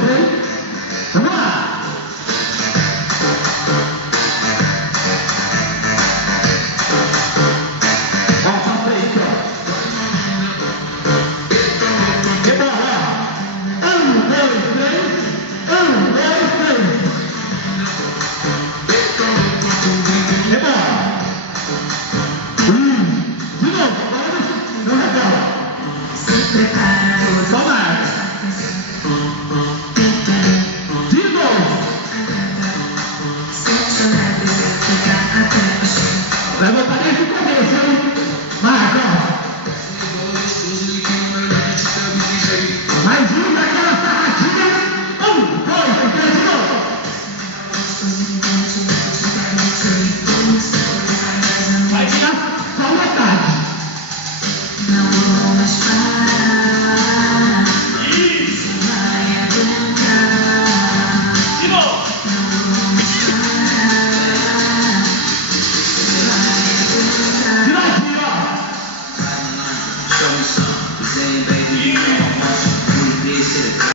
três. Vamos lá! Ó, pra frente, ó. Rebora! 1, 2, 3. 1, 2, 3. Rebora! De novo, agora não rebora. Se prepara.